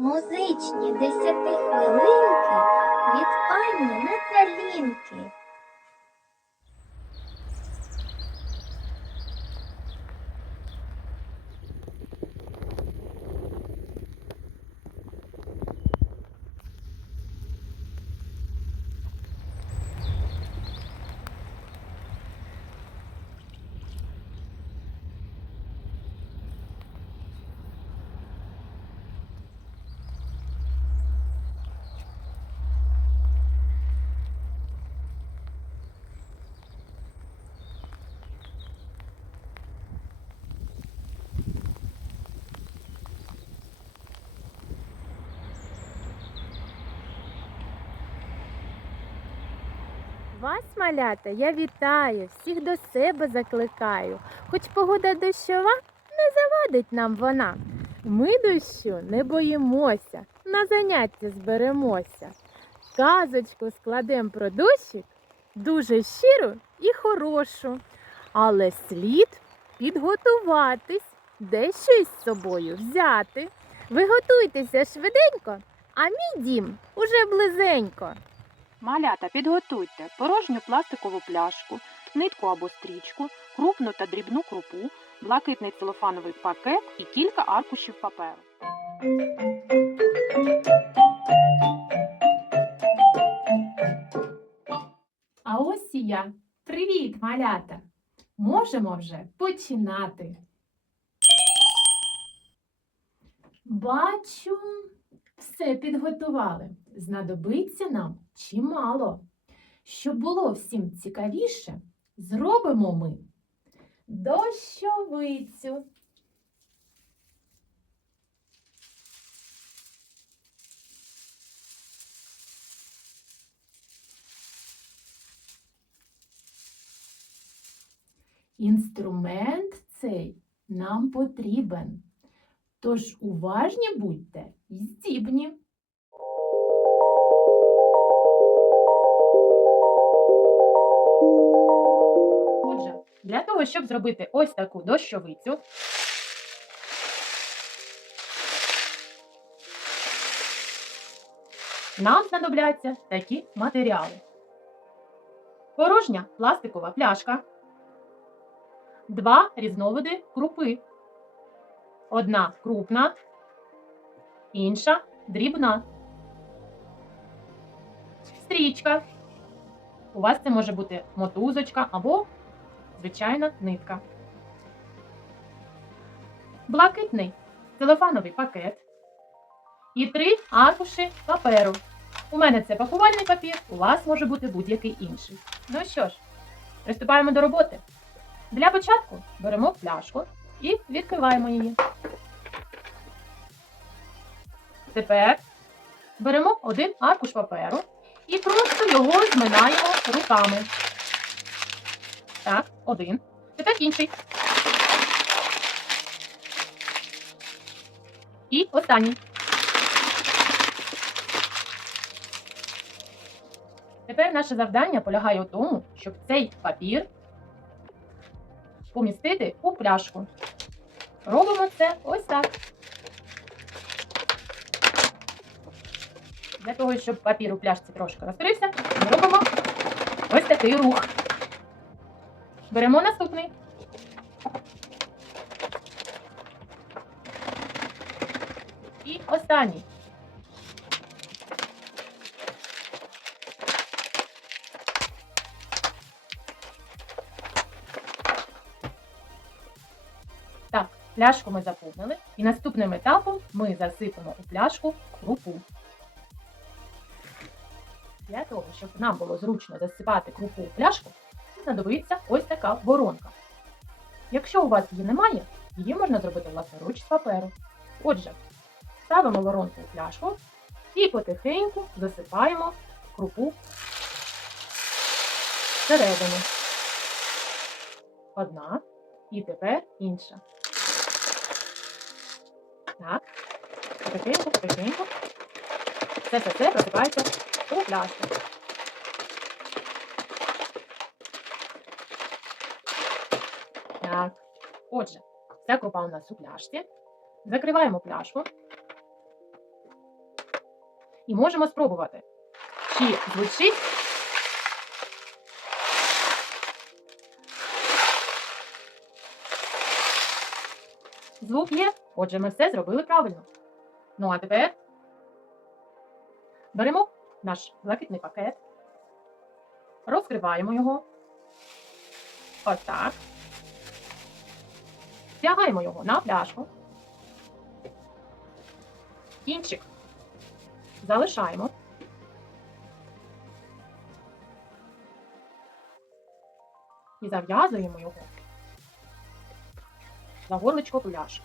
Музичні десятихвилинки від пані Наталінки. Вас, малята, я вітаю, всіх до себе закликаю. Хоч погода дощова, не завадить нам вона. Ми дощу не боїмося, на заняття зберемося. Казочку складем про дощик дуже щиру і хорошу. Але слід підготуватись, дещо із собою взяти. Ви готуйтеся швиденько, а мій дім уже близенько. Малята, підготуйте порожню пластикову пляшку, нитку або стрічку, крупну та дрібну крупу, блакитний целофановий пакет і кілька аркушів паперу. А ось і я. Привіт, малята! Можемо вже починати. Бачу, все підготували. Знадобиться нам чимало. Щоб було всім цікавіше, зробимо ми дощовицю. Інструмент цей нам потрібен. Тож уважні будьте і здібні. Отже, для того, щоб зробити ось таку дощовицю, нам знадобляться такі матеріали. Порожня пластикова пляшка, два різновиди крупи. Одна крупна, інша дрібна. Стрічка. У вас це може бути мотузочка або звичайна нитка. Блакитний целофановий пакет і три аркуші паперу. У мене це пакувальний папір, у вас може бути будь-який інший. Ну що ж, приступаємо до роботи. Для початку беремо пляшку і відкриваємо її. Тепер беремо один аркуш паперу і просто його зминаємо руками. Так, один. Тепер інший. І останній. Тепер наше завдання полягає у тому, щоб цей папір помістити у пляшку. Робимо це ось так. Для того, щоб папір у пляшці трошки розкрився, робимо ось такий рух. Беремо наступний. І останній. Пляшку ми заповнили. І наступним етапом ми засипемо у пляшку крупу. Для того, щоб нам було зручно засипати крупу у пляшку, знадобиться ось така воронка. Якщо у вас її немає, її можна зробити власноруч з паперу. Отже, ставимо воронку у пляшку і потихеньку засипаємо крупу всередину. Одна і тепер інша. Так, потихеньку, потихеньку. Все це все просипається у пляшку. Так. Отже, вся крупа у нас у пляшці. Закриваємо пляшку. і можемо спробувати. Чи звучить? Звук є, отже, ми все зробили правильно. Ну а тепер беремо наш блакитний пакет, розкриваємо його. Ось так. Стягаємо його на пляшку. Кінчик залишаємо. І зав'язуємо його за горлечко пляшки.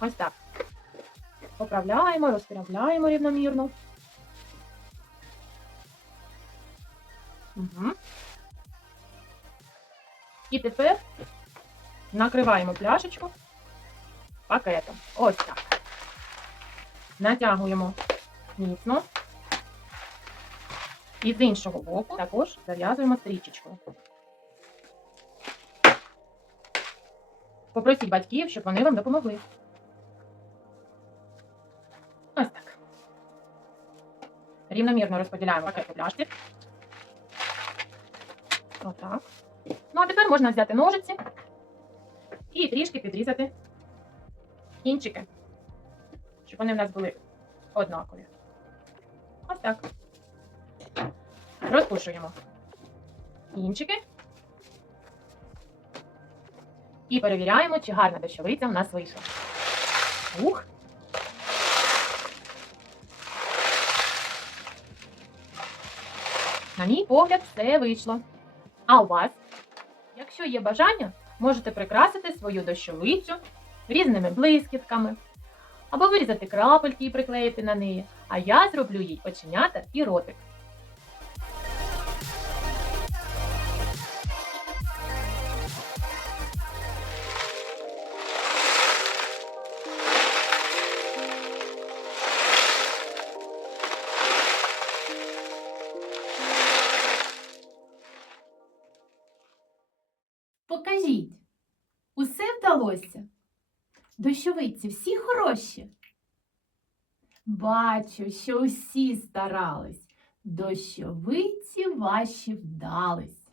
Ось так. Поправляємо, розправляємо рівномірно. Угу. І тепер накриваємо пляшечку пакетом. Ось так. Натягуємо міцно. І з іншого боку також зав'язуємо стрічечкою. Попросіть батьків, щоб вони вам допомогли. Ось так. Рівномірно розподіляємо пакет по пляшці. Отак. Ну, а тепер можна взяти ножиці і трішки підрізати кінчики, щоб вони в нас були однакові. Ось так. Розпушуємо кінчики. І перевіряємо, чи гарна дощовиця в нас вийшла. Ух! На мій погляд, все вийшло. А у вас? Якщо є бажання, можете прикрасити свою дощовицю різними блискітками, або вирізати крапельки і приклеїти на неї, а я зроблю їй оченята і ротик. Дощовиці всі хороші? Бачу, що усі старались. Дощовиці ваші вдались.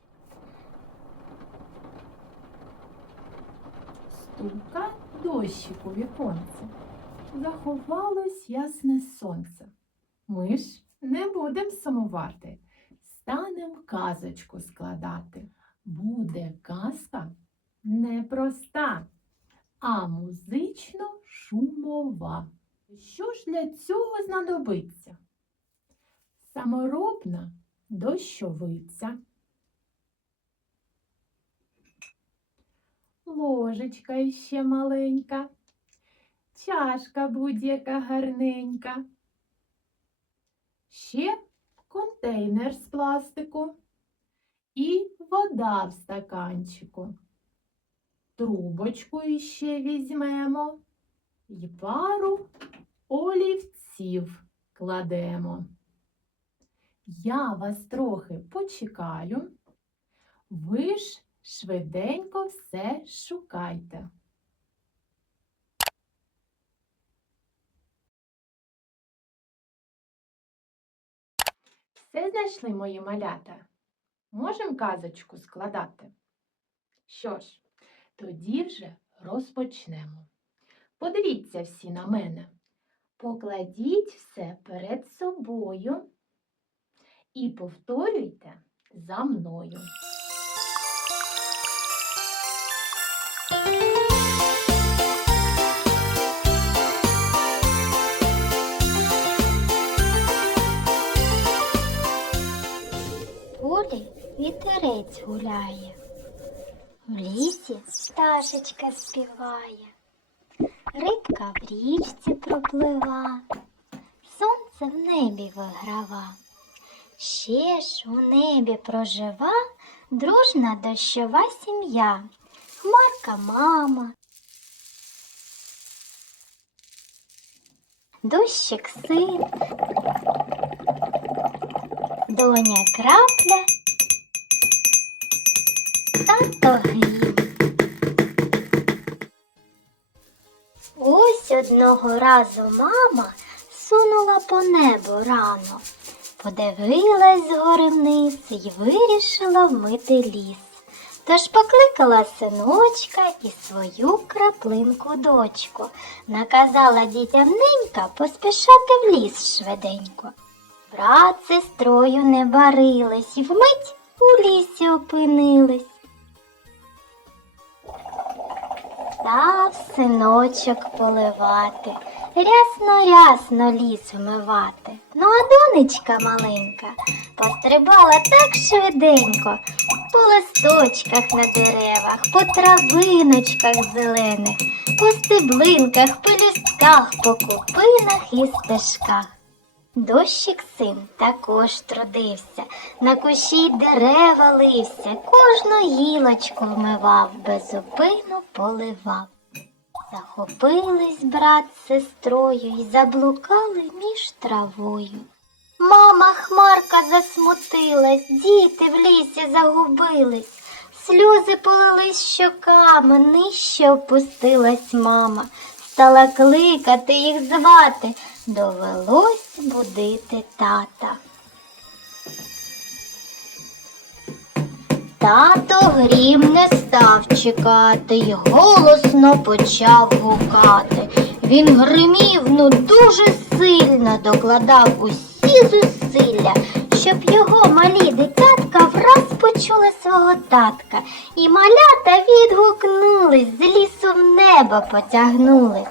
Стука дощик у віконце. Заховалось ясне сонце. Ми ж не будем сумувати, станем казочку складати буде казка непроста, а музично шумова. Що ж для цього знадобиться? Саморобна дощовиця, ложечка іще маленька, чашка будь-яка гарненька, ще контейнер з пластику і вода в стаканчику. Трубочку іще візьмемо і пару олівців кладемо. Я вас трохи почекаю, ви ж швиденько все шукайте. Все знайшли мої малята? Можем казочку складати? Що ж, тоді вже розпочнемо. Подивіться всі на мене. Покладіть все перед собою і повторюйте за мною. полі вітерець гуляє, в лісі пташечка співає, рибка в річці проплива, сонце в небі виграва. Ще ж у небі прожива дружна дощова сім'я, хмарка мама. Дощик син, доня крапля, грім. Ось одного разу мама сунула по небу рано, подивилась згори вниз і вирішила вмити ліс. Тож покликала синочка і свою краплинку дочку, наказала дітям ненька поспішати в ліс швиденько. Брат з сестрою не барились і вмить у лісі опинились. Став синочок поливати, рясно-рясно ліс вмивати. Ну а донечка маленька пострибала так швиденько, по листочках на деревах, по травиночках зелених, по стеблинках, по лістках, по купинах і стежках. Дощик син також трудився, на кущі дерева лився, кожну гілочку вмивав, безупину поливав. Захопились брат з сестрою й заблукали між травою. Мама хмарка засмутилась, діти в лісі загубились, сльози полились щоками, нижче опустилась мама, стала кликати їх звати, довелось будити тата. Тато грім не став чекати й голосно почав гукати. Він гримів ну дуже сильно докладав усі зусилля, щоб його малі дитятка враз почули свого татка, і малята відгукнулись, з лісу в небо потягнулись,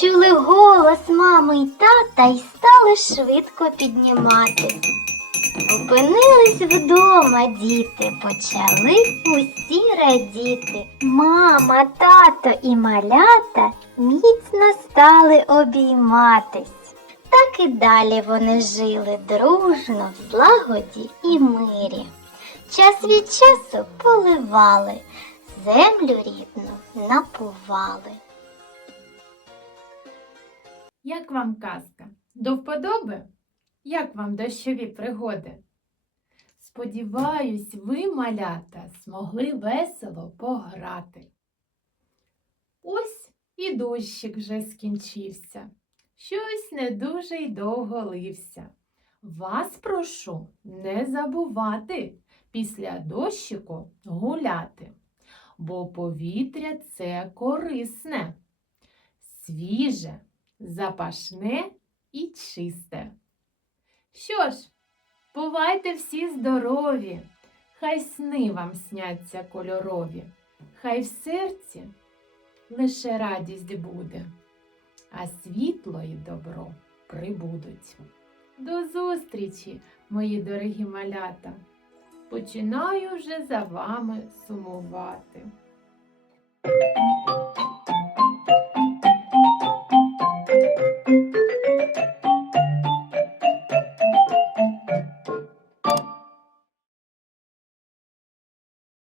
чули голос мами й тата й стали швидко підніматись. Опинились вдома діти, почали усі радіти. Мама, тато і малята міцно стали обійматись. Так і далі вони жили дружно в злагоді і мирі. Час від часу поливали, землю рідну напували. Як вам казка? До вподоби? Як вам дощові пригоди? Сподіваюсь, ви, малята, змогли весело пограти. Ось і дощик вже скінчився. Щось не дуже й довго лився. Вас прошу не забувати після дощику гуляти, бо повітря це корисне, свіже, запашне і чисте. Що ж, бувайте всі здорові, хай сни вам сняться кольорові, хай в серці лише радість буде, а світло і добро прибудуть. До зустрічі, мої дорогі малята! починаю вже за вами сумувати.